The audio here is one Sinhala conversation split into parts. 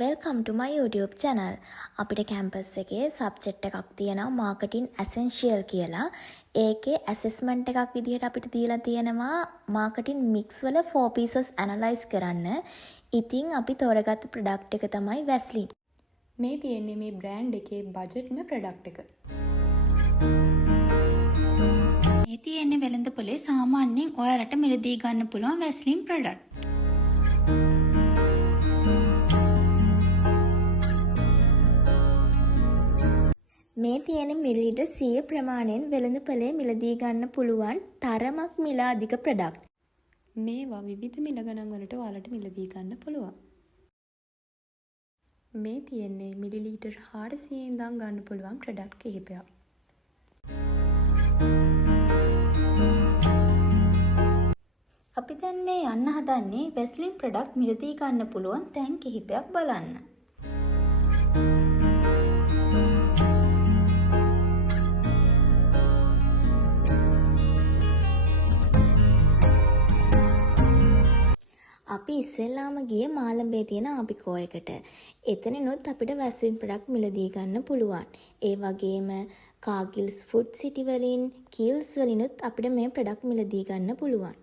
Welcome to my YouTube channel. අපිට කැම්පස් එකේ සබ්ජෙක්ට් එකක් තියෙනවා marketing essential කියලා. ඒකේ assessment එකක් විදිහට අපිට දීලා තියෙනවා marketing mix වල 4 pieces analyze කරන්න. ඉතින් අපි තෝරගත්ත product එක තමයි Vaseline. මේ තියෙන්නේ මේ brand එකේ budgetම product එක. මේ තියෙන්නේ වෙළඳපොලේ සාමාන්‍යයෙන් ඔයාලට මිලදී ගන්න පුළුවන් Vaseline product. මේ තියෙන මිලිලිටර් 100 ප්‍රමාණයෙන් වෙළඳපොලේ මිලදී ගන්න පුළුවන් තරමක් මිල අධික ප්‍රොඩක්ට්. මේවා විවිධ මිල ගණන් වලට ඔයාලට මිලදී ගන්න පුළුවන්. මේ තියෙන්නේ මිලිලීටර් 400 ඉඳන් ගන්න පුළුවන් ප්‍රොඩක්ට් කිහිපයක්. අපි දැන් මේ යන්න හදන්නේ Vaseline product මිලදී ගන්න පුළුවන් තැන් කිහිපයක් බලන්න. අපි ඉස්සෙල්ලාම ගියේ මාළඹේ තියෙන ආපිකෝ එකට. එතනිනුත් අපිට Vaseline product මිලදී ගන්න පුළුවන්. ඒ වගේම කාගිල්ස් ෆුඩ් සිටි වලින්, කීල්ස් වලිනුත් අපිට මේ product මිලදී ගන්න පුළුවන්.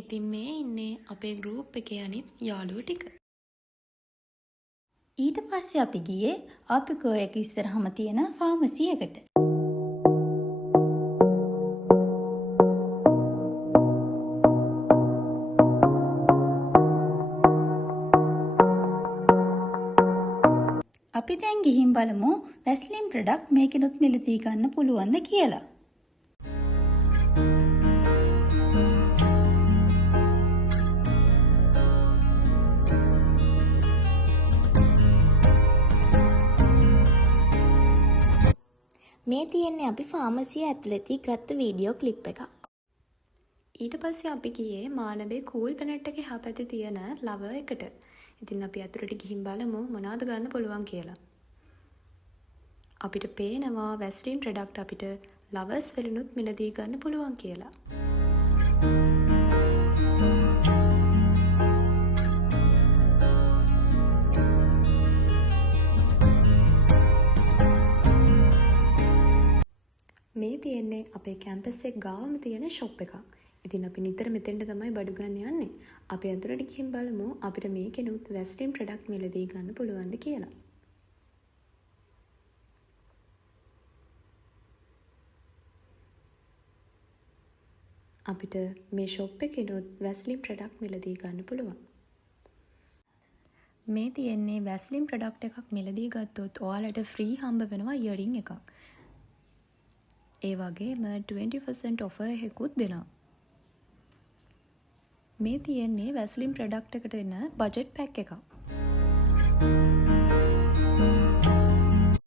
ඉතින් මේ ඉන්නේ අපේ group එකේ අනිත් යාළුවෝ ටික. ඊට පස්සේ අපි ගියේ ආපිකෝ එක ඉස්සරහම තියෙන ෆාමසි එකට. අපි දැන් ගිහින් බලමු Vaseline product මේකිනුත් මිලදී ගන්න පුළුවන්ද කියලා. මේ තියෙන්නේ අපි ෆාමසිය ඇතුළතදී ගත්ත වීඩියෝ ක්ලිප් එකක්. ඊට පස්සේ අපි ගියේ මාළඹේ කූල් ප්ලැනට් එකේ හපැති තියෙන ලවර් එකට. ඉතින් අපි අතුරට ගිහින් බලමු මොනවද ගන්න පුළුවන් කියලා. අපිට පේනවා Vaseline product අපිට ලවර්ස් වලිනුත් මිලදී ගන්න පුළුවන් කියලා. මේ තියෙන්නේ අපේ කැම්පස් එක ගාවම තියෙන ෂොප් එකක්. ඉතින් අපි නිතර මෙතෙන්ට තමයි බඩු ගන්න යන්නේ. අපි අතුරට ගිහින් බලමු අපිට මේකෙනුත් Vaseline product මිලදී ගන්න පුළුවන්ද කියලා. අපිට මේ ෂොප් එකෙනුත් Vaseline product මිලදී ගන්න පුළුවන්. මේ තියෙන්නේ Vaseline product එකක් මිලදී ගත්තොත් ඔයාලට ෆ්‍රී හම්බ වෙනවා ඉයරින් එකක්. ඒ වගේම 20% offer එකකුත් දෙනවා. මේ තියෙන්නේ Vaseline product එකට එන budget pack එකක්.